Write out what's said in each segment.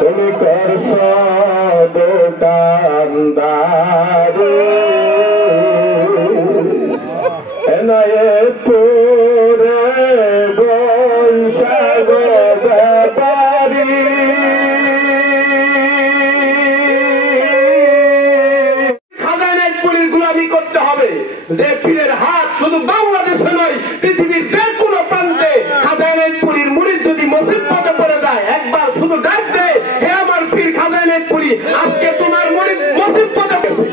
তুমি করছো দোকানদারি এনায়েতপুরে বৈশাখ ব্যাপারী খাজানায়তপুরীর গোলামি করতে হবে। যে পীরের হাত শুধু বাংলাদেশে নয়, পৃথিবীর যে কোনো প্রান্তে খাজানায়তপুরীর মুরিদ যদি মুসিবতে পড়ে যায়, একবার শুধু ডাক দে, হে আমার পীর খাজানায়তপুরী, আজকে তোমার মুরিদ মুসিবতে গেছে।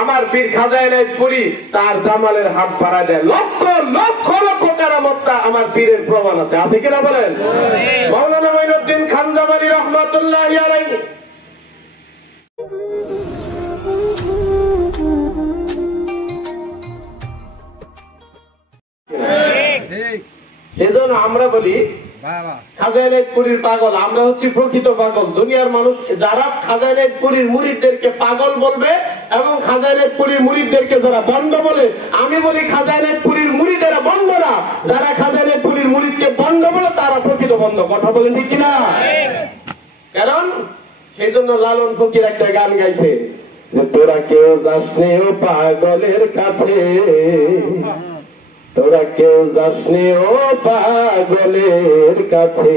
আমার পীর খাজানায়তপুরী তার জামালের হাত বাড়ায় দেয়। লক্ষ লক্ষ লক্ষ কারামতটা আমার পীরের প্রমাণ আছে, আছে কিনা বলেন? মাওলানা মঈনুদ্দিন খান জামালি রহমাতুল্লাহি আলাইহি এজন্য আমরা বলি খাজানায়তপুরীর পাগল, আমরা হচ্ছি প্রকৃত পাগল। দুনিয়ার মানুষ যারা খাজানায়তপুরীর মুরিদদেরকে পাগল বলবে এবং খাজানায়তপুরীর মুরিদদেরকে যারা বন্ড বলে, আমি বলি খাজানায়তপুরীর মুরিদেরা বন্ড না, যারা খাজানায়তপুরীর মুরিদকে বন্ড বলে তারা প্রকৃত বন্ড। কথা বলেন ঠিক কিনা? কারণ সেই জন্য লালন ফকির একটা গান গাইছে যে তোরা কেউ যাসনি ও পাগলের কাছে, তোরা কেউ যাসনি ও পাগলের কাছে,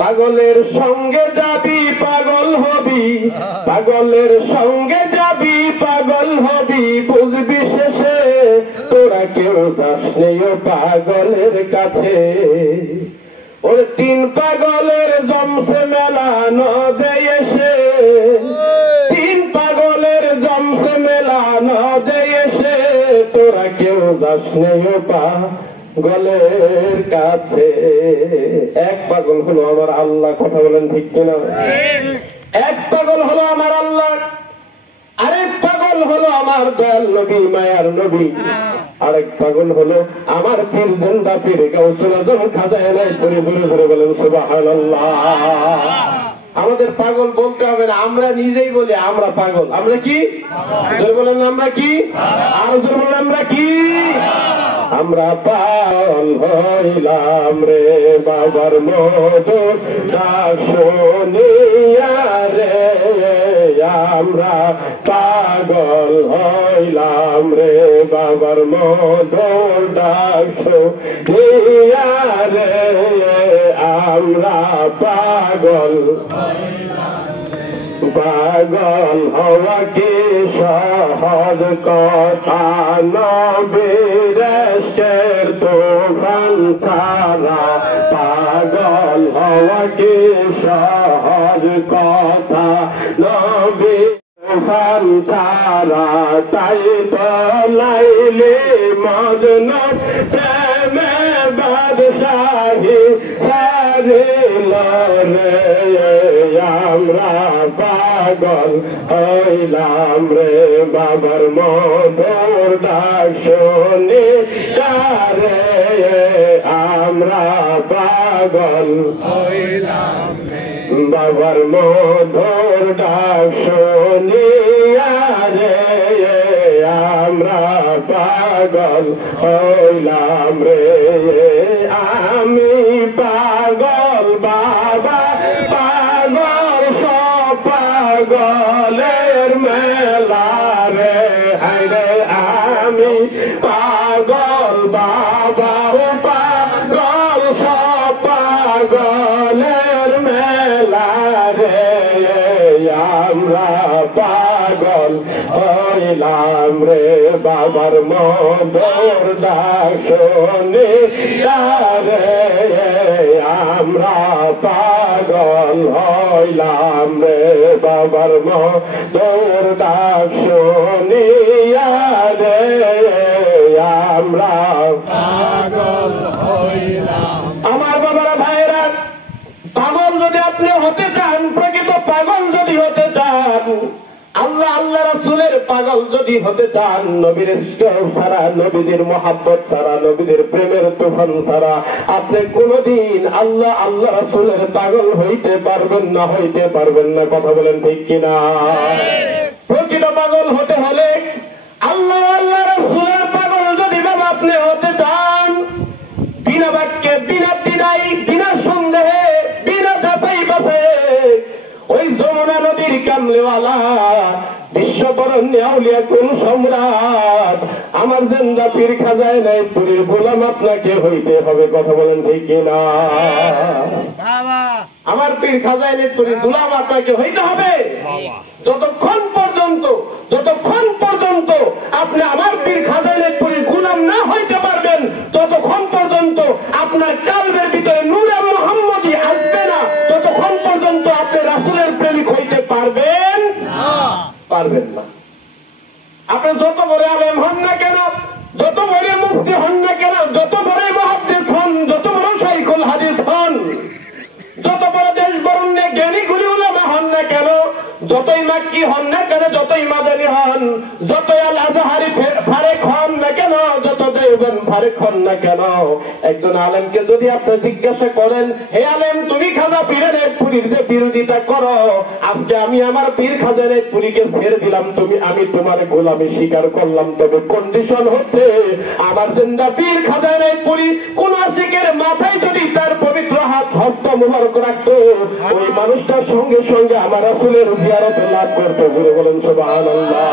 পাগলের সঙ্গে যাবি পাগল হবি, পাগলের সঙ্গে যাবি পাগল হবি, বুঝবি শেষে তোরা কেউ যাসনি ও পাগলের কাছে। ওর তিন পাগলের জমছে মেলা নদে এসে, তিন পাগলের জমছে মেলা নদে এসে, তোরা কেউ যাসনি ও পাগলের কাছে। এক পাগল হলো আমার আল্লাহ। কথা বলেন ঠিক কিনা? এক পাগল হলো আমার আল্লাহ, আরেক পাগল হলো আমার দয়াল নবী মায়ার নবী, আরেক পাগল হলো আমার পীর জিন্দা পীর গাউসুল আজম খাজানায়তপুরী। বলে ধরে বলেন সুবহানাল্লাহ। আমাদের পাগল বলতে হবে না, আমরা নিজেই বলি আমরা পাগল। আমরা কি বলেন? আমরা কি? আর বলেন আমরা কি? আমরা পাগল হইলাম রে বাবার মধুর ডাক শুনিয়া রে, আমরা পাগল হইলাম রে বাবার মধুর ডাক শুনিয়া রে, আমরা পাগল। পাগল হওয়া কি সহজ কথা, নবীরের তুফান ছাড়া, পাগল হওয়া কি সহজ কথা, নবী তুফান ছাড়া, তাই তো লাইলি মজনু প্রেমে বাদশাহী সারিল রে, আমরা পাগল হইলাম রে বাবার মধুর ডাক শুনিয়া রে, আমরা পাগল হইলাম বাবার মধুর ডাক শুনিয়া রে, আমরা পাগল হইলাম রে। আমি পাগল বাবা পাগল, সব পাগলের মেলা রে, হায়রে আমি পাগল বাবা পাগল, সব পাগলের মেলা রে, আমরা পাগল হইলাম রে বাবার মধুর ডাক শুনিয়া রে, আমরা পাগল হইলাম রে বাবার মধুর ডাক শুনিয়া রে, আমরা পাগল হইলাম। আমার বাবারা ভাইরা, পাগল যদি আপনি হতে চান, প্রকৃত পাগল যদি হতে চান, আল্লাহ আল্লাহ রাসূলের পাগল যদি হতে চান, নবীর ইশক ছাড়া, নবীদের মহব্বত ছাড়া, নবীদের প্রেমের তুফান ছাড়া আপনি কোনদিন আল্লাহ আল্লাহ রাসূলের পাগল হইতে পারবেন না, হইতে পারবেন না। কথা বলেন ঠিক কিনা? প্রকৃত পাগল হতে হলে, আল্লাহ আল্লাহ রাসূলের পাগল যদি বাবা আপনি হতে চান, বিনা বিনা বাক্যে, বিনা দ্বিধায়, বিনা সন্দেহে, বিনা যাচাই বাছাইয়ে ওই যমুনা নদীর কামলেওয়ালা বিশ্ববরণ্য আউলিয়া কোন সম্রাট আমার জিন্দা পীর খাজা এনায়েতপুরীর গোলাম আপনাকে হইতে হবে। কথা বলেন ঠিক কিনা? আমার পীর খাজা এনায়েতপুরীর গোলাম আপনাকে হইতে হবে। যতক্ষণ পর্যন্ত আপনি আমার পীর খাজা এনায়েতপুরীর গোলাম না হইতে পারবেন, ততক্ষণ পর্যন্ত আপনার কালবের ভিতরে নূরে মুহাম্মদী আসবে না, ততক্ষণ পর্যন্ত আপনি রাসূলের প্রেমিক হইতে পারবেন না। আপনি যত বড় আলেম হন না কেন, যত বড় মুফতি হন না কেন, যত বড় মুহাদ্দিস হন, যত বড় শাইখুল হাদিস হন, যত বড় দেশ বরণ্যে জ্ঞানী গুলি উলামা হন না কেন, যতই মাক্কি হন না কেন, যতই মাদানী হন, যতই আল আজহারি ফারেক হন না কেন, যত দেওবন্দ ফারেক হন না কেন, একজন আলেমকে যদি আপনি জিজ্ঞাসা করেন, হে আলেম তুমি খাজা পীর এনায়েতপুরীর যে বিরোধিতা করো, আজকে আমি আমার পীর খাজা এনায়েতপুরীকে ছেড়ে দিলাম, আমি তোমার গোলামি স্বীকার করলাম, তবে কন্ডিশন হচ্ছে আমার জিন্দা পীর খাজা এনায়েতপুরী কোন আশিকের মাথায় যদি তার পবিত্র হাত হস্ত মুবারক রাখতো, ওই মানুষটার সঙ্গে সঙ্গে আমার রাসূলের জিয়ারত লাভ করতে। ঘুরে বলেন সুবহানাল্লাহ।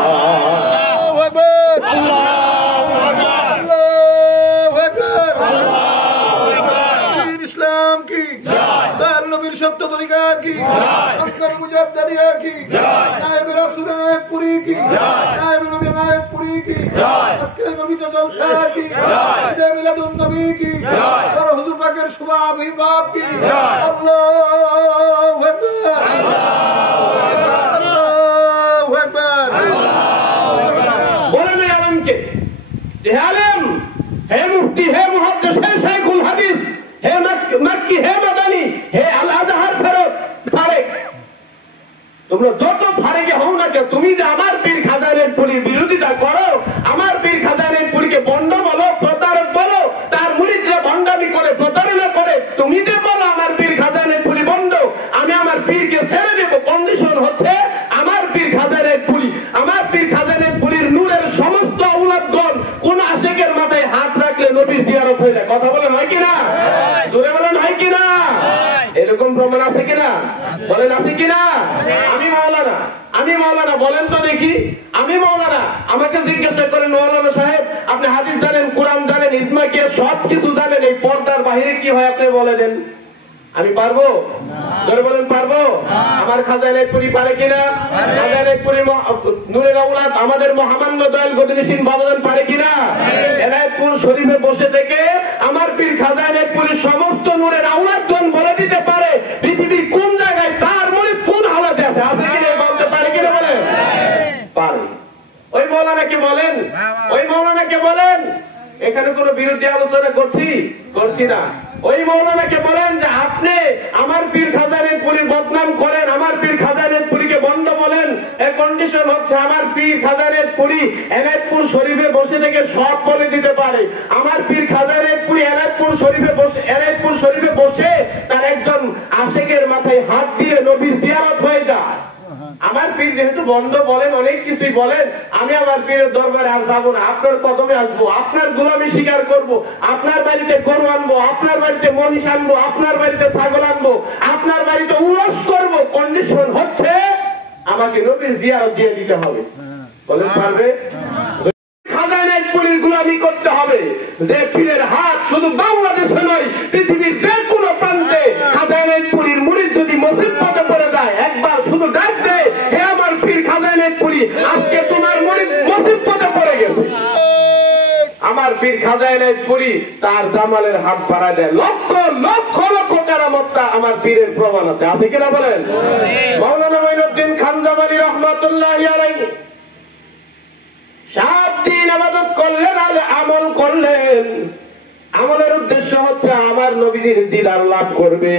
আল্লাহু আকবার, আল্লাহু আকবার, আল্লাহু আকবার, আল্লাহু আকবার। ইসলাম কি জয়, তার নবীর সত্য তরিকা কি জয়, আসকার মুজাদ্দিদিয়া কি জয়, নায়েবে রাসূল এনায়েতপুরী কি জয়, নায়েবে নবী এনায়েতপুরী কি জয়, আজকের নবীত জলসা কি জয়, ঈদে মিলাদুন নবী কি জয়, আর হুজুর পাকের শুভ আবির্ভাব কি জয়। আল্লাহু আকবার, আল্লাহু আকবার, আল্লাহু আকবার। বলেন এই আলেমকে, হে আলেম, হে মুফতি, হে মুহাদ্দিস, হে শাইখুল হাদিস, হে মাক্কি, হে মাদানী, হে আল আজহার ফারেক, তোমরা যত ফারেকে হও না কেন, তুমি যে আমার পীর খাজা এনায়েতপুরীর বিরোধিতা করো, আমার পীর খাজা এনায়েতপুরীকে বন্ড বলো, প্রতারক বলো, তার মুরিদরা ভণ্ডামি করে, প্রতারণা করে, তুমি যে বলো আমার পীর খাজা এনায়েতপুরী বন্ড, আমি আমার পীরকে ছেড়ে দেব। কন্ডিশন হচ্ছে আমার পীর খাজা এনায়েতপুরীর নূরের সমস্ত আওলাদগণ কোন আশিকের মাথায় হাত রাখলে নবীর জিয়ারত হয়ে যায়। কথা বলেন হয় কিনা? জোরে বলেন হয় কিনা? এরকম প্রমাণ আছে কিনা? বলেন আছে কিনা? আমি মাওলানা বলেন তো দেখি, আমি মাওলানা। আমাকে জিজ্ঞাসা করেন, মাওলানা সাহেব আপনি হাদিস জানেন, কোরআন জানেন, ইজমা কি, সব কিছু জানেন, এই পর্দার বাহিরে কি হয় আপনি বলে দেন। আমি পারবো? জোরে বলেন পারবো? আমার খাজা এনায়েতপুরী পারে কিনা? খাজা এনায়েতপুরী নূরের আওলাদ আমাদের মহামান্য দয়াল গদিনিসীন বাবাজান পারে কিনা? এনায়েতপুর শরীফে বসে থেকে আমার পীর খাজা এনায়েতপুরীর সমস্ত নূরের আওলাদগণ বলে দিতে পারে পৃথিবীর কোন জায়গায় তার মুরিদ কোন হালাতে আছে, আছে কিনা বলতে পারে কিনা? বলে পারে। ওই মাওলানাকে বলেন, ওই মাওলানাকে বলেন, এখানে কোন বিরোধী আলোচনা করছি না। ওই মাওলানাকে বলেন যে আপনি আমার পীর খাজা এনায়েতপুরী বদনাম করেন, আমার পীর খাজা এনায়েতপুরীকে বন্ধ বলেন। এর কন্ডিশন হচ্ছে আমার পীর খাজা এনায়েতপুরী এনায়েতপুর শরীফে বসে থেকে সব বলে দিতে পারে। আমার পীর খাজা এনায়েতপুরী এনায়েতপুর শরীফে বসে তার একজন আশিকের মাথায় হাত দিয়ে নবীর জিয়ারত হয়ে যায়। আমার পীর যেহেতু বন্ধ বলেন, অনেক কিছুই বলেন, আমি আমার পীরের দরবারে আর যাবো না, আপনার কদমে আসবো, আপনার গোলামি স্বীকার করব, আপনার বাড়িতে গরু আনবো, আপনার বাড়িতে মহিষ আনবো, আপনার বাড়িতে ছাগল আনবো, আপনার বাড়িতে উরস করব। কন্ডিশন হচ্ছে আমাকে নবীর জিয়ারত দিয়ে দিতে হবে। বলেন পারবে? খাজা এনায়েতপুরীর গোলামি করতে হবে। যে পীরের হাত শুধু বাংলাদেশে নয়, পৃথিবীর যে কোনো প্রান্তে খাজা এনায়েতপুরীর মুরিদ যদি মুসিবতে পড়ে যায়, একবার শুধু ডাক দে, হে আমার পীর খাজা এনায়েতপুরী, আজকে তোমার মুরিদ মুসিবতে পড়ে গেছে। আমার পীর খাজা এনায়েতপুরী তার জামালের হাত বাড়ায় দেয়। লক্ষ লক্ষ লক্ষ কারামত আমার পীরের প্রমাণ আছে, আছে কিনা বলেন? মাওলানা মঈনুদ্দিন খান জামালী রহমাতুল্লাহি আলাইহি 7 দিন ইবাদত করলেন, আমল করলেন। আমলের উদ্দেশ্য হচ্ছে আমার নবীর দিদার লাভ করবে।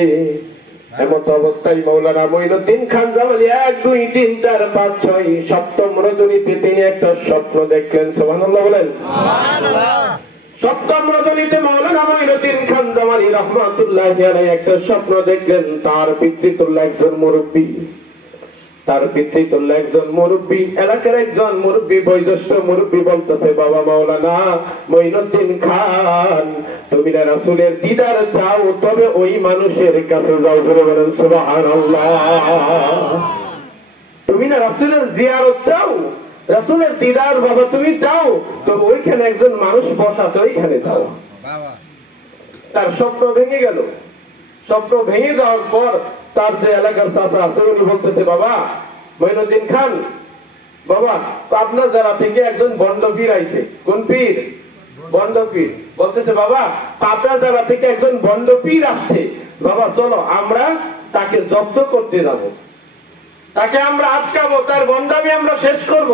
এমত অবস্থায় মাওলানা মঈনুদ্দিন খান জামালী 1 2 3 4 5 6 সপ্তম রজনীতে তিনি একটা স্বপ্ন দেখলেন। সুবহানাল্লাহ বলেন। সুবহানাল্লাহ। সপ্তম রজনীতে মাওলানা মঈনুদ্দিন খান জামালী রহমাতুল্লাহি আলাইহি একটা স্বপ্ন দেখলেন। তার পিতৃতুল্য একজন মুরব্বী তার পিতৃতুল্য একজন মুরব্বী, এলাকার একজন মুরব্বী, বয়োজ্যেষ্ঠ মুরব্বী বলতেছে, বাবা মাওলানা মঈনুদ্দিন খান, তুমি না রাসূলের দিদার চাও, তবে ওই মানুষের কাছে যাও। জোরে বলেন সুবহানাল্লাহ। তুমি না রাসূলের জিয়ারত চাও, রাসূলের দিদার বাবা তুমি চাও, তবে ওইখানে একজন মানুষ বসা আছে, ওইখানে যাও। তার স্বপ্ন ভেঙে গেল। স্বপ্ন ভেঙে যাওয়ার পর তার যে এলাকার চাচা আছে উনি বলতেছে, বাবা মঈনুদ্দিন খান, বাবা আপনার যারা থেকে একজন বন্ড পীর আইছে। কোন পীর? বন্ড পীর। বলতেছে, বাবা আপনার যারা থেকে একজন বন্ড পীর আসছে, বাবা চলো আমরা তাকে জব্দ করতে যাব, তাকে আমরা আটকাবো, তার বন্ডামি আমরা শেষ করব।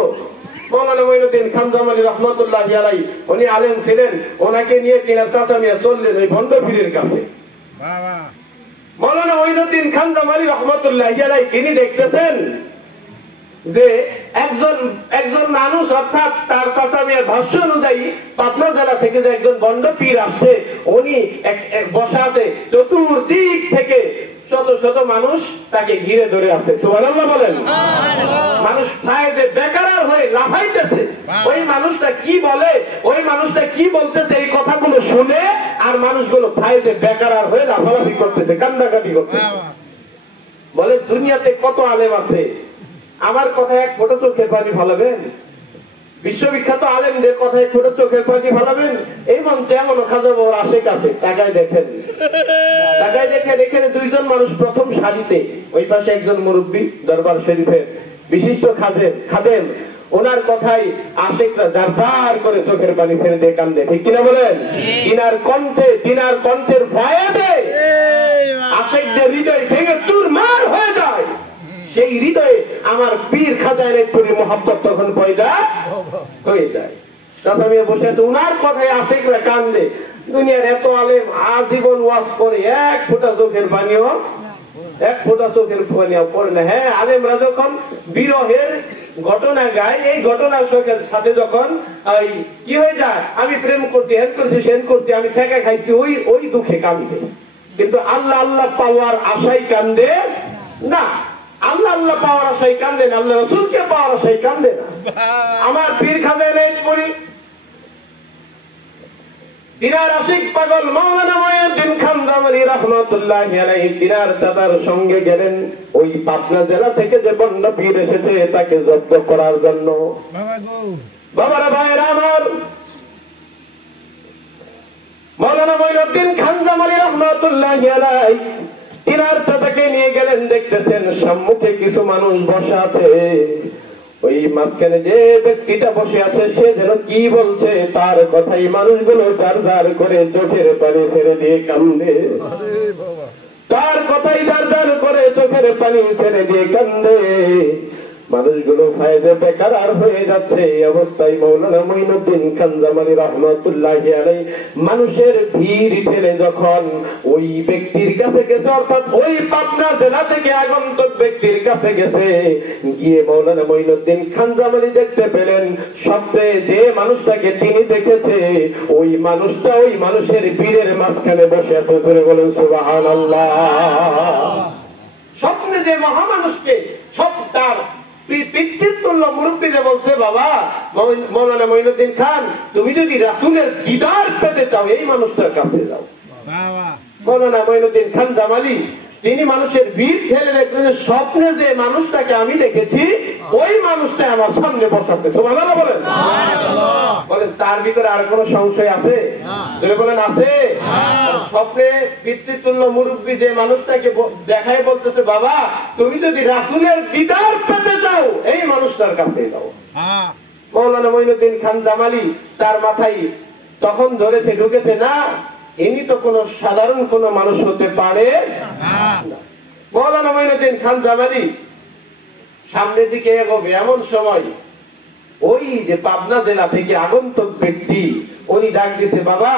মৌলানা মঈনুদ্দিন খান জামালি রহমতুল্লাহ আলাইহি উনি আলেম ছিলেন, ওনাকে নিয়ে তিনার চাচা মিয়া চললেন ওই বন্ড পীরের কাছে। মৌলানা মঈনুদ্দিন খান জামালি রহমতুল্লাহ আলাইহি তিনি দেখতেছেন যে একজন মানুষ, অর্থাৎ তার চাচা মিয়ার ভাষ্য অনুযায়ী পাবনা জেলা থেকে যে একজন বন্ড পীর আসছে, উনি বসা আছে, চতুর্দিক থেকে শত শত মানুষ তাকে ঘিরে ধরে আছে। সুবহানাল্লাহ বলেন। মানুষ ফায়দে বেকার হয়ে লাফাইতেছে। ওই মানুষটা কি বলে, ওই মানুষটা কি বলতেছে, এই কথাগুলো শুনে আর মানুষগুলো ফায়দে বেকার হয়ে লাফালাফি করতেছে, কান্দাকাটি করতেছে। বলে দুনিয়াতে কত আলেম আছে, আমার কথা এক ফোঁটা চোখের পানি ফেলাবেন? বিশ্ববিখ্যাত আলেমদের কথায় ছোট চোখের পানি ফেলাবেন? এই মঞ্চে এমন খাজা বাবার আশেক আছে, তাকায় দেখেন, তাকায় দেখেন, এখানে দুইজন মানুষ প্রথম সারিতে, ওই পাশে একজন মুরব্বী দরবার শরীফের বিশিষ্ট খাদেম, ওনার কথাই আশেকরা জারজার করে চোখের পানি ফেলে দিয়ে কান্দে। ঠিক কিনা বলেন? তিনার কণ্ঠের ভয়েতে আশেকদের হৃদয় ভেঙে চুরমার হয়ে যায়। সেই হৃদয়ে আমার পীর খাজাইনের প্রতি মহব্বত তখন পয়দা হয়ে যায়। তখন আমি বসে আছি, উনার কথায় আশেকরা কান্দে। দুনিয়ার এত আলেম আজীবন ওয়াজ করে, এক ফোঁটা চোখের পানিও পড়ে না। হ্যাঁ, আলেমরা যখন বিরহের ঘটনা গায়, এই ঘটনার সাথে যখন কি হয়ে যায়, আমি প্রেম করছি, হেন করছি, সেন করছি, আমি শেখা খাইছি, ওই দুঃখে কান্দে। কিন্তু আল্লাহ আল্লাহ পাওয়ার আশাই কান্দে না। আল্লাহ আল্লাহ পাওয়ার আশাই কান্দে না, আল্লাহ রাসূলকে পাওয়ার আশাই কান্দে না। আমার পীর খাজাইনের পড়ি তিনার আশিক পাগল মাওলানা মঈনুদ্দিন খান জামালি রাহমাতুল্লাহ আলাইহি তিনার চাচার সঙ্গে গেলেন ওই পাবনা জেলা থেকে যে বন্ড পীর এসেছে তাকে জব্দ করার জন্য। বাবারা ভাইরা আমার, মাওলানা মঈনুদ্দিন খান জামালি রাহমাতুল্লাহ আলাইহি তিনার চাচাকে নিয়ে গেলেন। দেখতেছেন সম্মুখে কিছু মানুষ বসে আছে, ওই মাঝখানে যে ব্যক্তিটা বসে আছে সে যেন কি বলছে তার কথাই মানুষগুলো জারজার করে চোখের পানি ছেড়ে দিয়ে কান্দে। তার কথাই জারজার করে চোখের পানি ছেড়ে দিয়ে কান্দে। মানুষগুলো ফায়দে বেকার হয়ে যাচ্ছে। এই অবস্থায় মাওলানা মঈনুদ্দিন খান জামালি রাহমাতুল্লাহি আলাইহি মানুষের ভিড় ঠেলে যখন ওই ব্যক্তির কাছে গেছে, অর্থাৎ ওই পাবনা জেলা থেকে আগন্তুক ব্যক্তির কাছে গেছে, গিয়ে মাওলানা মঈনুদ্দিন খান জামালি দেখতে পেলেন সবচেয়ে যে মানুষটাকে তিনি দেখেছে ওই মানুষটা ওই মানুষের ভিড়ের মাঝখানে বসে আছে। ধরে বলেন সুবহানাল্লাহ। স্বপ্নে যে মহামানুষকে সব তার পিতৃতুল্য মুরব্বী যে বলছে, বাবা মাওলানা মঈনুদ্দিন খান তুমি যদি রাসূলের দিদার পেতে চাও এই মানুষটার কাছে যাও। মাওলানা মঈনুদ্দিন খান জামালি তিনি মানুষের ভিড় ঠেলে দেখলেন স্বপ্নে যে মানুষটাকে আমি দেখেছি ওই মানুষটা আমার সামনে বসাতে। সুবহানাল্লাহ বলেন। বলেন তার ভিতরে আর কোন সংশয় আছে? বলেন আছে। স্বপ্নে পিতৃতুল্য মুরব্বী যে মানুষটাকে দেখায় বলতেছে, বাবা তুমি যদি রাসূলের দিদার পেতে চাও এই মানুষটার কাছে যাও। মাওলানা মঈনুদ্দিন খান জামালি তার মাথায় তখন ধরেছে, ঢুকেছে না ইনি তো কোন সাধারণ কোন মানুষ হতে পারে না। মাওলানা মঈনুদ্দিন খান জামালি সামনের দিকে এগোবে, এমন সময় ওই যে পাবনা জেলা থেকে আগন্তুক ব্যক্তি উনি ডাক দিছে, বাবা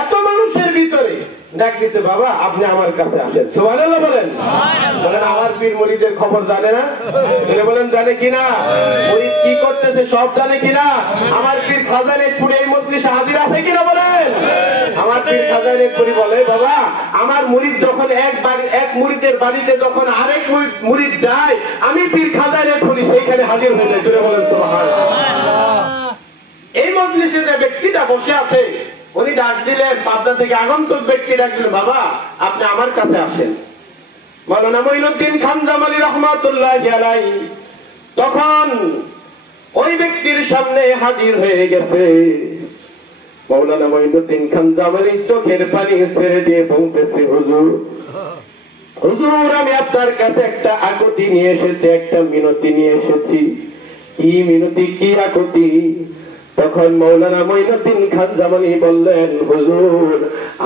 এত মানুষের ভিতরে ডাক দিছে, বাবা আপনি আমার কাছে আসেন। সুবহানাল্লাহ বলেন। বলেন আমার পীর মুরিদের খবর জানে না? বলেন জানে কিনা? মুরিদ কি করতেছে সব জানে কিনা? আমার পীর খাজানে পুরে এই মজলিসে হাজির আছে কিনা? বলেন আমার পীর খাজানের পরি বলে বাবা আমার মুরিদ যখন এক মুরিদের বাড়িতে যখন আরেক মুরিদ যায় আমি পীর খাজানের পরি সেইখানে হাজির হয়ে যাই। জোরে বলেন সুবহানাল্লাহ। এই মজলিসে যে ব্যক্তিটা বসে আছে উনি ডাক দিলেন, পাবনা থেকে আগন্তুক ব্যক্তি ডাক দিলেন, বাবা আপনি আমার কাছে আসেন। মাওলানা মঈনুদ্দিন খান জামালি রহমাতুল্লাহি আলাইহি তখন ওই ব্যক্তির সামনে হাজির হয়ে গেছে। মাওলানা মঈনুদ্দিন খান জামালি চোখের পানি ছেড়ে দিয়ে বলতেছে, হুজুর হুজুর আমি আপনার কাছে একটা আকুতি নিয়ে এসেছি, একটা মিনতি নিয়ে এসেছি। কি মিনতি, কি আকুতি? তখন মাওলানা মঈনুদ্দিন খান জামালি বললেন, হুজুর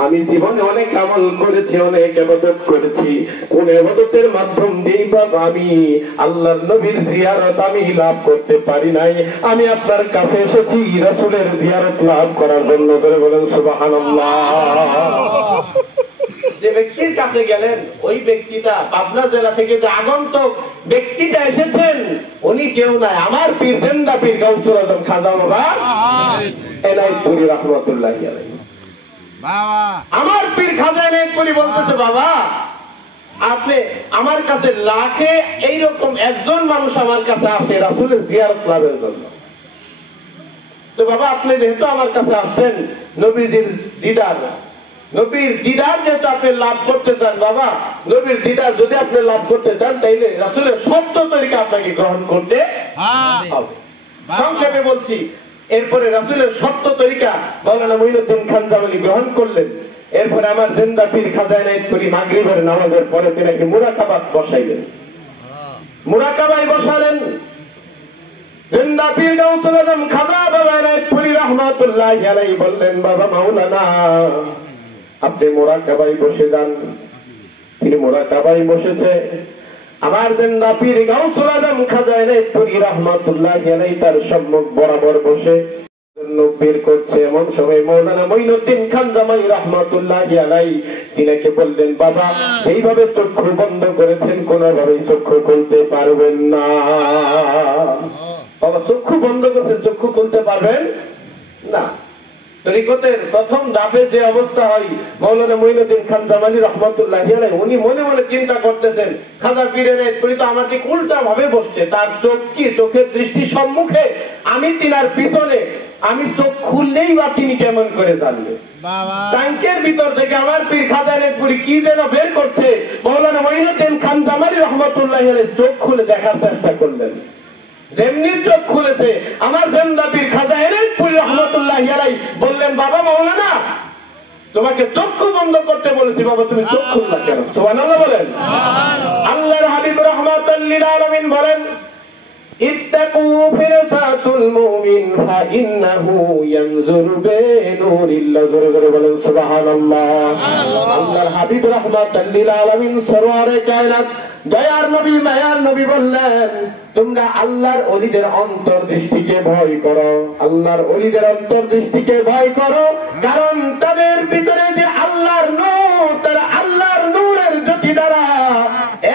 আমি জীবনে অনেক আমল করেছি, অনেক ইবাদত করেছি, কোন ইবাদতের মাধ্যম দিয়ে আমি আল্লাহর নবীর জিয়ারত আমি লাভ করতে পারি নাই। আমি আপনার কাছে এসেছি রাসূলের জিয়ারত লাভ করার জন্য। করে বলেন সুবহানাল্লাহ। যে ব্যক্তির কাছে গেলেন ওই ব্যক্তিটা পাবনা জেলা থেকে যে আগন্তুক ব্যক্তিটা এসেছেন উনি কেউ নাই, আমার পীর জিন্দা পীর গাউসুল আজম খাজা বাবা এনায়েতপুরী রাহমাতুল্লাহি আলাইহি। আমার পীর খাজা এনায়েতপুরী বলতেছে, বাবা আপনি আমার কাছে লাখে এইরকম একজন মানুষ আমার কাছে আসে রাসূলের জিয়ারত লাভের জন্য। তো বাবা আপনি যেহেতু আমার কাছে আসছেন নবীজির দিদার, নবীর দিদার যেহেতু আপনি লাভ করতে চান, বাবা নবীর দিদার যদি আপনি লাভ করতে চান তাইলে রাসূলের সত্য তরিকা আপনাকে গ্রহণ করতে হবে। সংক্ষেপে বলছি, এরপরে রাসূলের সত্য তরিকা মাওলানা মঈনুদ্দিন খান জামালি গ্রহণ করলেন। এরপরে আমার জিন্দা পীর খাজা এনায়েতপুরী মাগরিবের নামাজের পরে তিনাকে মুরাকাবাত বসাইলেন। মুরাকাবায় বসালেন জিন্দা পীর গাউসুল আজম খাজা বাবা এনায়েতপুরী রাহমাতুল্লাহি আলাইহি বললেন, বাবা মাওলানা আপনি মুরাকাবায় বসে যান। তিনি মুরাকাবায় বসেছে। আমার জিন্দা পীর গাউসুল আজম খাজা এনায়েতপুরী রাহমাতুল্লাহি আলাইহি তার সম্মুখ বরাবর বসে বের করছে। এমন সময় মাওলানা মঈনুদ্দিন খান জামালি রহমাতুল্লাহি আলাইহি তিনাকে বললেন, বাবা এইভাবে চক্ষু বন্ধ করেছেন কোনোভাবেই চক্ষু খুলতে পারবেন না। বাবা চক্ষু বন্ধ করেছেন, চক্ষু খুলতে পারবেন না। তরিকতের প্রথম ধাপে যে অবস্থা হয় মাওলানা মঈনুদ্দিন খান জামালি রহমাতুল্লাহি আলাইহি উনি মনে মনে চিন্তা করতেছেন, খাজা পীর এনায়েতপুরী তো আমার ঠিক উল্টা ভাবে বসছে, তার চোখ কি চোখের দৃষ্টি সম্মুখে, আমি তিনার পিছনে, আমি চোখ খুললেই বা তিনি কেমন করে জানবে। ট্যাঙ্কের ভিতর থেকে আমার পীর খাজা এনায়েতপুরী কি যেন বের করছে। মাওলানা মঈনুদ্দিন খান জামালি রহমাতুল্লাহি আলাইহি চোখ খুলে দেখার চেষ্টা করলেন। যেমনি চোখ খুলেছে আমার জিন্দা পীর খাজা এনায়েতপুরী রাহমাতুল্লাহি আলাইহি বললেন, বাবা মাওলানা তোমাকে চক্ষু বন্ধ করতে বলেছি, বাবা তুমি চোখ খুললা কেন? সুবহানাল্লাহ বলেন। আল্লাহর হাবিব রাহমাতাল লিল আলামিন বলেন, ইত্তাকু ফিরসাতুল মুমিন ফাইন্নাহু ইয়ানজুরু বিনুরিল্লাহ। জোরে জোরে বলেন সুবহানাল্লাহ। আল্লাহর হাবিব রাহমাতাল লিল আলামিন সরওয়ারে কায়নাত দয়ার নবী মায়ার নবী বললেন, তোমরা আল্লাহর ওলিদের অন্তর্দৃষ্টিকে ভয় করো, আল্লাহর ওলিদের অন্তর্দৃষ্টিকে ভয় করো, কারণ তাদের ভিতরে যে আল্লাহর নূর, তারা আল্লাহর নূরের জ্যোতি দ্বারা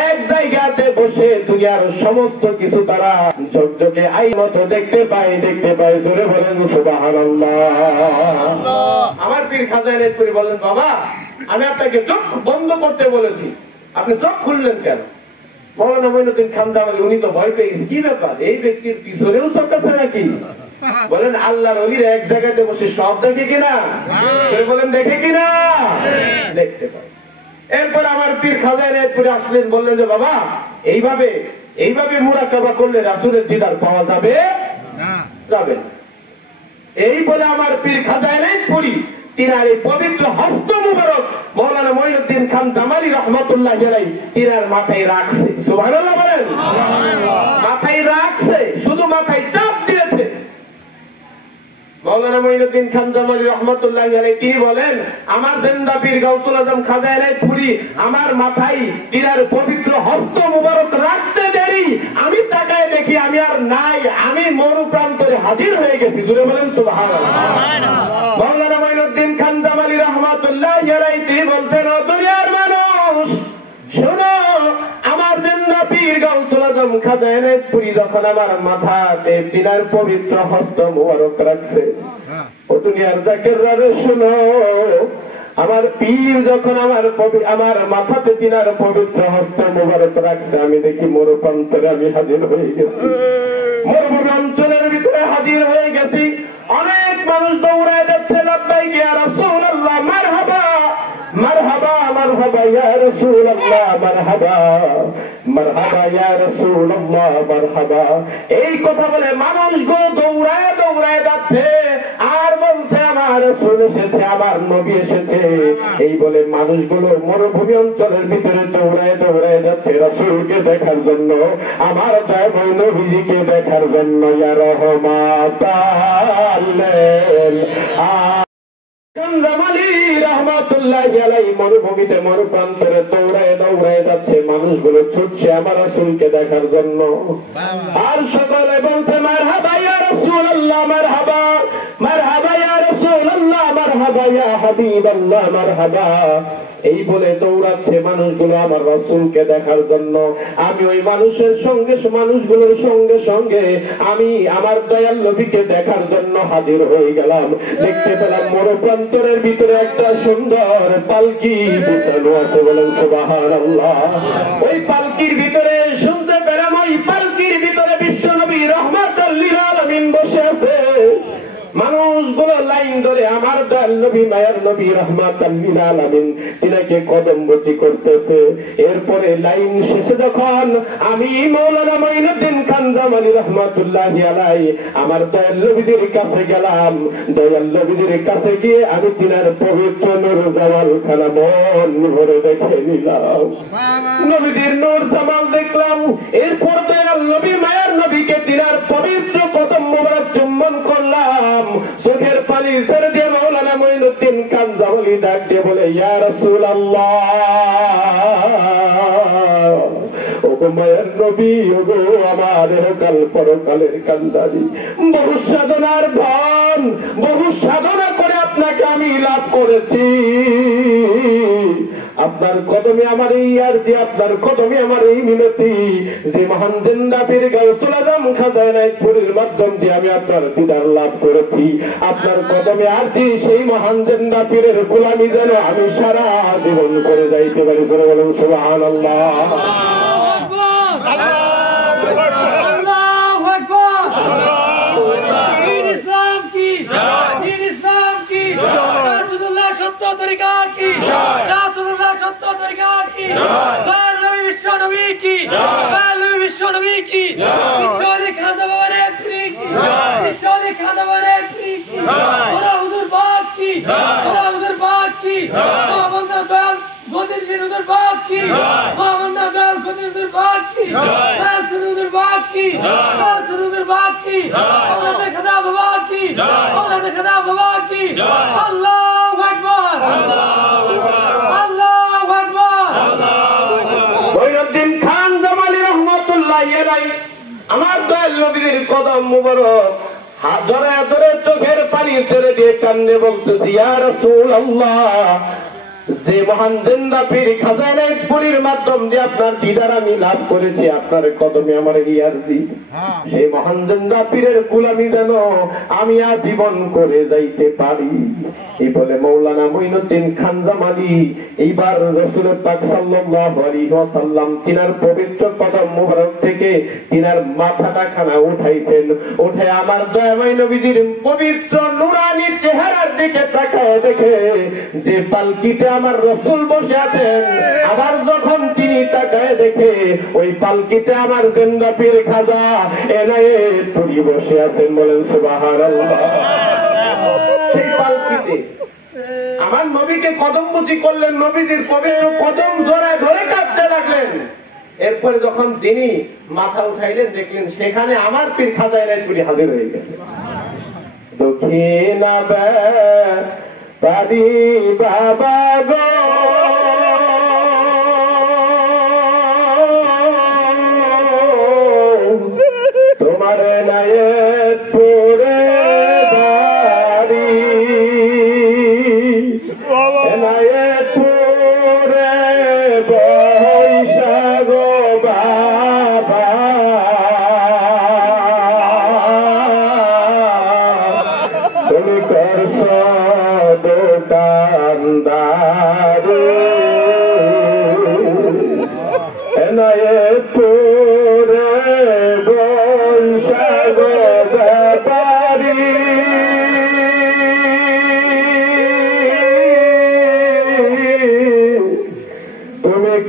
এক জায়গাতে বসে দুনিয়ার সমস্ত কিছু তারা ঝকঝকে আই মতো দেখতে পায়, দেখতে পায়। জোরে বলেন সুবহানাল্লাহ। আমার পীর খাজা এনায়েতপুরী বললেন, বাবা আমি আপনাকে চোখ বন্ধ করতে বলেছি, আপনি চোখ খুললেন কেন? মাওলানা মঈনুদ্দিন খান জামালি উনি তো ভয় পেয়ে গেছে, কি ব্যাপার এই ব্যক্তির পিছনেও চোখ আছে নাকি? বলেন আল্লাহর ওলিরা এক জায়গাতে বসে সব দেখে কিনা? বলেন দেখে কিনা? দেখতে পায়। এরপর আমার পীর খাজা এনায়েতপুরী আসলেন, বললেন যে বাবা এইভাবে এইভাবে মুরাকাবা করলে রাসূলের দিদার পাওয়া যাবে যাবে না। এই বলে আমার পীর খাজা এনায়েতপুরী তিনার এই পবিত্র হস্ত মুবারক মাওলানা মঈনুদ্দিন খান জামালি রহমাতুল্লাহি আলাইহি তিনার মাথায় রাখছে। সুবহানাল্লাহ বলেন। মাথায় রাখছে, শুধু মাথায় চাপ দিয়েছে। মাওলানা মঈনুদ্দিন খান জামালি রহমাতুল্লাহি আলাইহি তিনি বলেন, আমার জিন্দা পীর গাউসুল আজম খাজা এনায়েতপুরী আমার মাথায় তিনার পবিত্র হস্ত মুবারক রাখতে দেরি, আমি তাকায় দেখি আমি আর নাই, আমি মরু প্রান্তরে হাজির হয়ে গেছি। জুড়ে বলেন সুবহানাল্লাহ। মাওলানা মঈনুদ্দিন খান জামালি রহমাতুল্লাহি আলাইহি তিনি বলছেন, ও দুনিয়ার মানুষ শোনো, আমার জিন্দা পীর গাউসুল গাউসুল আজম খাজা এনায়েতপুরী যখন আমার মাথাতে তিনার পবিত্র হস্ত মুবারক রাখছে, ও দুনিয়ার জাকিররা শুনো, আমার পীর যখন আমার মাথাতে তিনার পবিত্র হস্ত মুবারক রাখছে, আমি দেখি মরুপ্রান্তরে আমি হাজির হয়ে গেছি, মরুভূমি অঞ্চলের ভিতরে হাজির হয়ে গেছি। অনেক মানুষ দৌড়ায় যাচ্ছে, লাব্বাইক ইয়া রাসূলুল্লাহ, মারহাবা মারহাবা মারহাবা ইয়া রাসূলুল্লাহ, মারহাবা মারহাবা ইয়া রাসূলুল্লাহ, মারহাবা। এই কথা বলে মানুষগুলো দৌড়ায় দৌড়ায় যাচ্ছে আর বলছে আমার রাসূল এসেছে, আমার নবী এসেছে। এই বলে মানুষগুলো মরুভূমি অঞ্চলের ভিতরে দৌড়ায় দৌড়ায় যাচ্ছে রাসূলকে দেখার জন্য, আমার দয়াময় নবীজিকে দেখার জন্য। ইয়া রহমাতাল লিল জামালি রহমাতুল্লাহি আলাইহি মরুভূমিতে মরুপ্রান্তরে দৌড়ায় দৌড়ায় যাচ্ছে, মানুষগুলো ছুটছে আমার রাসূলকে দেখার জন্য। আর সকলে বলছে মারহাবা ইয়া রাসূলুল্লাহ, মারহাবা মারহাবা ইয়া রাসূলুল্লাহ, মারহাবা ইয়া হাবিবাল্লাহ, মারহাবা। এই বলে দৌড়াচ্ছে মানুষগুলো আমার রাসূলকে দেখার জন্য। আমি ওই মানুষগুলোর সঙ্গে সঙ্গে আমি আমার দয়াল নবীকে দেখার জন্য হাজির হয়ে গেলাম। দেখতে পেলাম মরুপ্রান্তরের ভিতরে একটা সুন্দর পালকি বিছানো আছে, বলেন সুবহানাল্লাহ। ওই পালকির ভিতরে শুনতে পেলাম, ওই পালকির ভিতরে বিশ্ব নবী রহমাতুল লিল আলামিন বসে আছে। মানুষগুলো লাইন ধরে আমার দয়াল নবী মায়ার নবী রহমাতুল লিল আলামিন তিনাকে কদমবতি করতেছে। এরপরে লাইন শেষে যখন আমি মাওলানা মঈনুদ্দিন খান জামালি রহমাতুল্লাহি আলাইহি আমার দয়াল নবীর কাছে গেলাম, দয়াল নবীর কাছে গিয়ে আমি তিনার পবিত্র নূর জামাল খানা মন ভরে দেখে নিলাম, নবীর নূর জামাল দেখলাম। এরপর দয়াল নবী মায়ার নবীকে তিনার পবিত্র কদম মোবারক চুম্বন করলাম। চোখের পানি ছেড়ে দিয়ে মাওলানা মঈনুদ্দিন খান জামালি ডাক দিয়ে বলে, ইয়া রাসূলুল্লাহ, ওগো মায়ের নবী, ওগো আমার কাল পরকালের কান্দারি, বহু সাধনার ধন, বহু সাধনা করে আপনাকে আমি লাভ করেছি। আপনার কদমে আমার এই আরজি, আপনার কদমে আমার এই মিনতি, যে মহান জিন্দা পীর গাউসুল আজম খাজা এনায়েতপুরীর মাধ্যম দিয়ে আমি আপনার দিদার লাভ করেছি। আপনার কদমে আরজি, সেই মহান জিন্দা পীরের গোলামি যেন আমি সারা জীবন করে যাইতে পারি। করে বলুন সুবহানাল্লাহ। আমার দয়াল নবীর কদম মুবারক হাজারে ধরে চোখের পানি ছেড়ে দিয়ে কান্নে বলতেছি, ইয়া রাসূলুল্লাহ, যে মহান জিন্দা পীর খাজা এনায়েতপুরীর মাধ্যম দিয়ে আপনার দিদার আমি লাভ করেছি, আপনার কদমে আমার ইয়ারজি, সেই মহান জিন্দা পীরের গোলামি যেন আমি আজীবন করে যাইতে পারি। এই বলে মাওলানা মঈনুদ্দিন খান জামালি এইবার রাসূল পাক সাল্লাল্লাহু আলাইহি ওয়াসাল্লাম তিনার পবিত্র কদম মুবারক থেকে তিনার মাথাটা খানা উঠাইছেন। উঠে আমার দয়াময় নবীজির পবিত্র নুরানি চেহারার দিকে তাকায় দেখে যে পালকিতে আমার রাসূল বসে আছেন, আবার যখন তিনি তাকায় দেখে ওই পালকিতে আমার জিন্দা পীর খাজা এনায়েতপুরী বসে আছেন। বলেন সুবহানাল্লাহ। সেই পালকিতে আমার নবীকে কদমবুচি করলেন, নবীজির পবিত্র কদম জড়ায় ধরে কাঁদতে লাগলেন। এরপরে যখন তিনি মাথা উঠাইলেন দেখলেন সেখানে আমার পীর খাজা এনায়েতপুরী হাজির হয়ে গেছে। দক্ষিণ পারি বাবা গো, তোমার এনায়েতপুরে বাড়ি, এনায়েতপুরে বৈশা গো বাবা,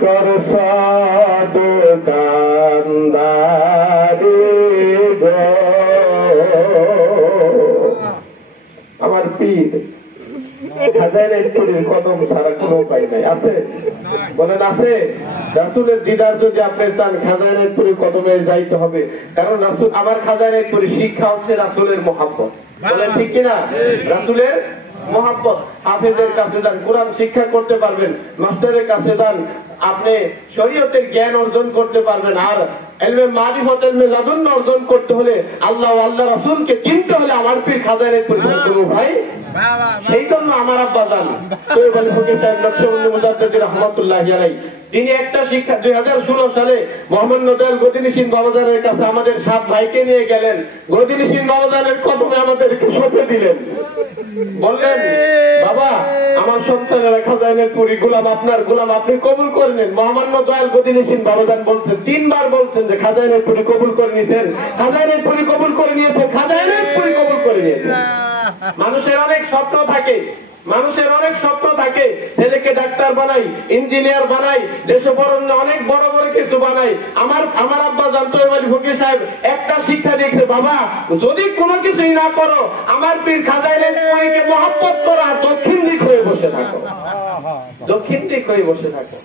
করছ দোকানদারি গো আমার পীর খাজাইনাথপুরের কদম ছাড়া কোনো উপায় নাই আছে বলেন আছে রাসূলের দিদার যদি আপনি চান খাজাইনাথপুরের কদমে যাইতে হবে কারণ রাসূল আমার খাজাইনাথপুরের শিক্ষা হচ্ছে রাসূলের মহব্বত বলেন ঠিক কিনা রাসূলের মহব্বত হাফেজের কাছে যান কোরআন শিক্ষা করতে পারবেন মাস্টারের কাছে যান আপনি শরীয়তের জ্ঞান অর্জন করতে পারবেন আর ইলমে মারিফত ইলমে লাদুন্ন অর্জন করতে হলে আল্লাহ ও আল্লাহ রাসূলকে চিনতে হলে আমার পীর খাজাইনাথপুর করব ভাই সেই জন্য আমার আব্বা জান সৈয়দ আলী ফকির সাহেব নকশবন্দি মুজাদ্দিদ রাহমাতুল্লাহি আলাইহি তিনি একটা শিক্ষা 2016 সালে মোহাম্মদ নদয়াল গদিনিসিন বাবাজানের কাছে আমাদের 7 ভাইকে নিয়ে গেলেন গদিনিসিন বাবাজানের কদমে আমাদেরকে সঁপে দিলেন বললেন বাবা আমার সন্তানেরা খাজাইনাথপুরি গোলাম আপনার গোলাম আপনি কবুল করে নেন মোহাম্মদ নদয়াল গদিনিসিন বাবাজান বলছেন 3 বার বলছেন যে খাজাইনাথপুরি কবুল করে নিয়েছেন খাজাইনাথপুরি কবুল করে নিয়েছে খাজাইনাথপুরি কবুল করে নিয়েছে মানুষের অনেক স্বপ্ন থাকে মানুষের অনেক স্বপ্ন থাকে ছেলেকে ডাক্তার বানাই ইঞ্জিনিয়ার বানাই দেশে বরণ্য অনেক বড় বড় কিছু বানাই আমার আব্বা জানতো আলী ফকির সাহেব একটা শিক্ষা দিয়েছে বাবা যদি কোনো কিছুই না করো আমার পীর খাজাইনাথপুরীকে মহব্বত করো আর দক্ষিণ দিক হয়ে বসে থাকো দক্ষিণ দিক হয়ে বসে থাকো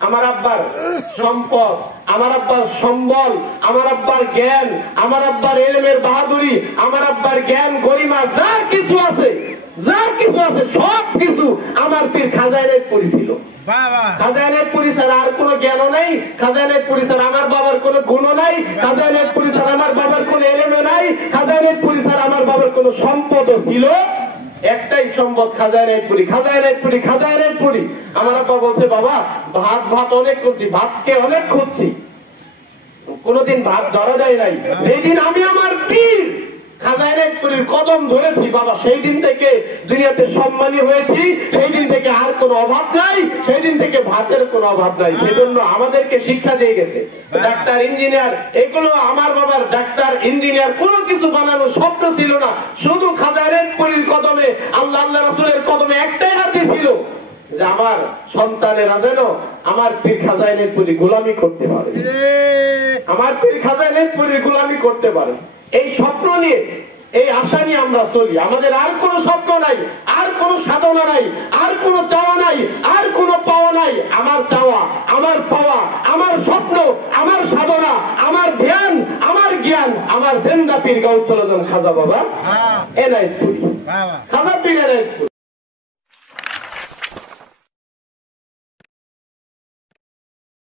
আমার আব্বার সম্পদ আমার আব্বার সম্বল আমার আব্বার জ্ঞান আমার আব্বার ইলমের বাহাদুরি আমার আব্বার জ্ঞান গরিমা যা কিছু আছে সব কিছু আমার পীর খাজাইনাথপুরী ছিল খাজাইনাথপুরী ছাড়া আর কোনো জ্ঞানও নাই খাজাইনাথপুরী ছাড়া আমার বাবার কোনো গুণও নাই খাজাইনাথপুরী ছাড়া আমার বাবার কোনো ইলমও নাই খাজাইনাথপুরী ছাড়া আমার বাবার কোনো সম্পদও ছিল একটাই সম্পদ খাজাইনাথপুরি খাজাইনাথপুরি খাজাইনাথপুরি আমার আব্বা বলছে বাবা ভাত অনেক খুঁজছি ভাতকে অনেক খুঁজছি কোনদিন ভাত ধরা যায় নাই যেদিন আমি আমার পীর খাজাইনাথপুরীর কদম ধরেছি বাবা সেই দিন থেকে দুনিয়াতে সম্মানী হয়েছি সেই দিন থেকে আর কোনো অভাব নাই সেই দিন থেকে ভাতের কোনো অভাব নাই সেজন্য আমাদেরকে শিক্ষা দিয়ে গেছে ডাক্তার ইঞ্জিনিয়ার এগুলো আমার বাবার ডাক্তার ইঞ্জিনিয়ার কোনো কিছু বানানোর স্বপ্ন ছিল না শুধু খাজাইনাথপুরীর কদমে আল্লাহ রাসূলের কদমে একটাই হাতে ছিল যে আমার সন্তানেরা যেন আমার পীর খাজাইনাথপুরী গোলামি করতে পারে আমার পীর খাজাইনাথপুরী গোলামি করতে পারে এই স্বপ্ন নিয়ে এই আশা নিয়ে আমরা চলি আমাদের আর কোনো স্বপ্ন নাই আর কোনো সাধনা নাই আর কোনো চাওয়া নাই আর কোনো পাওয়া নাই আমার চাওয়া আমার পাওয়া আমার স্বপ্ন আমার সাধনা আমার ধ্যান আমার জ্ঞান আমার জিন্দা পীর গাউসুল আজম খাজা বাবা এনায়েতপুরী খাজা পীর এনায়েতপুরী